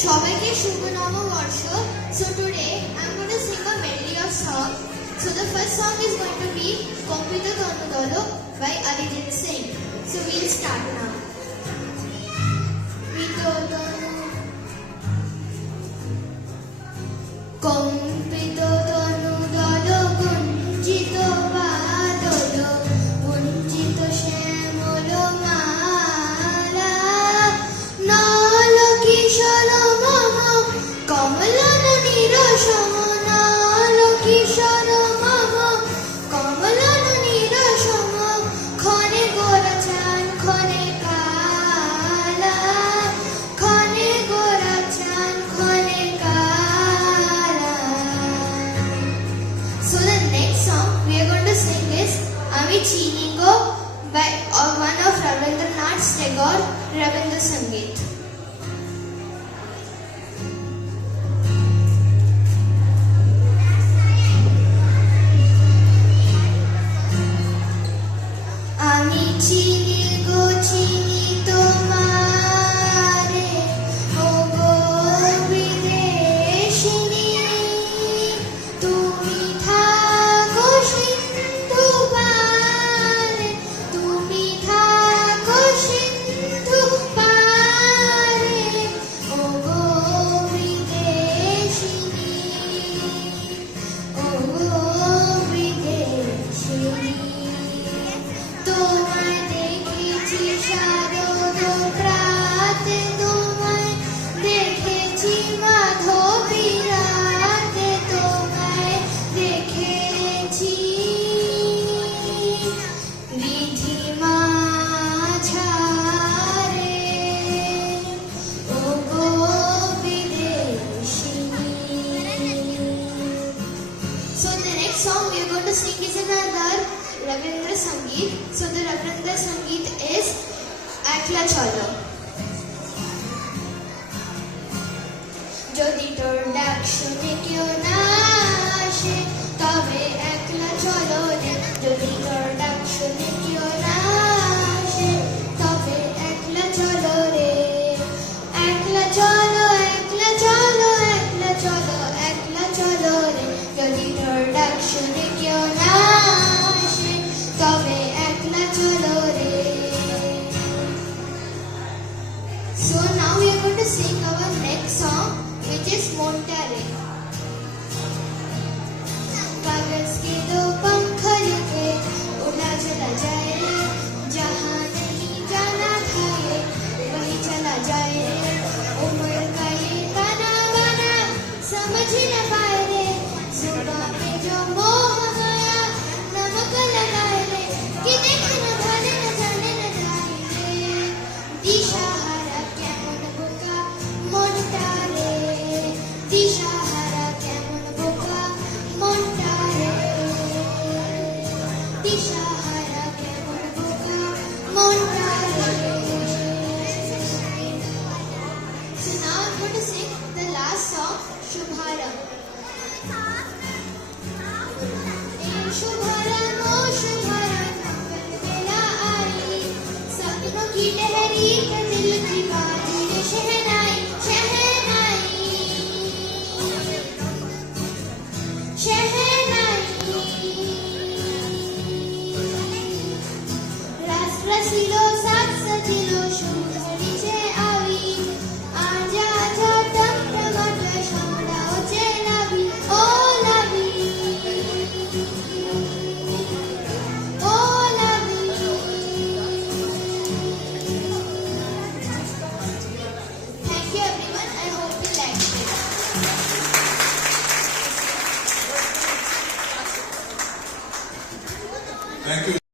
সবাইকে শুভ নববর্ষ. So today I'm going to sing a medley of songs. So the first song is going to be Kompito Tonu Dolo by Arijit Singh. So we'll start now. Kompito Tonu Dolo Gunjito Badolo Gunjito Shemolo Mala Nalo Kishoro Mama Kamalana Nirashama Nalo Kishoro Mama Kamalana Nirashama Khane Gora Chan Khane Kala Khane Gora Chan Khane Kala. So the next song we are going to sing is Ami Chinigo by one of Rabindranath Tagore, Rabindra Sangeet. Ami Chinigo Chini Tomare Ogo Videshini Tumi Thako Sindhu Pare Tumi Thako Sindhu Pare Ogo Videshini Ogo Videshini তোমায় দেখেছি শারদ প্রাতে তোমায় দেখেছি মাধবী রাতে তোমায় দেখেছি রিধিমা ঝারে ওগো বিদেশিনী. So the next song we are going to sing is another Rabindra Sangeet. So the Rabindra Sangeet is Ekla Cholo. যদি তোর ডাক শুনে কেউ না আসে তবে একলা চলো রে. যদি তোর ডাক শুনে কেউ না আসে তবে একলা চলো রে. একলা চলো একলা চলো একলা চলো একলা চলো রে. যদি তোর ডাক শুনে কেউ না আসে তবে একলা চলো রে. So now we are going to sing our next song which is Montare. कागज के दो पंख लेके उड़ा चला जाए रे. जहाँ नहीं जाना था ये वही चला जाए रे. उम्र का ये गाना गाना समझ न पाए रे. जुबां में जो मोह गया नमक लगाए रे. कि देखे न भाले न जाने न जाए रे. दिशाहारा কেমন বোকা মনটা রে. দিশাহারা কেমন বোকা মনটা রে. দিশাহারা কেমন বোকা মনটা রে. So now I'm going to sing the last song, Shubharam. शुभारंभ ओ शुभारंभ बेला आई. सपनों की टहरी पे दिल की बाजी रे. शहनाई शहनाई शहनाई. रस रसीलो साथ सजिलो शुभ घड़ी छे आई. आजा आजा टम टमाटर शामड़ाओ चे लावी ओ लावी ओ लावी. Thank you everyone. I hope you liked it. Thank you.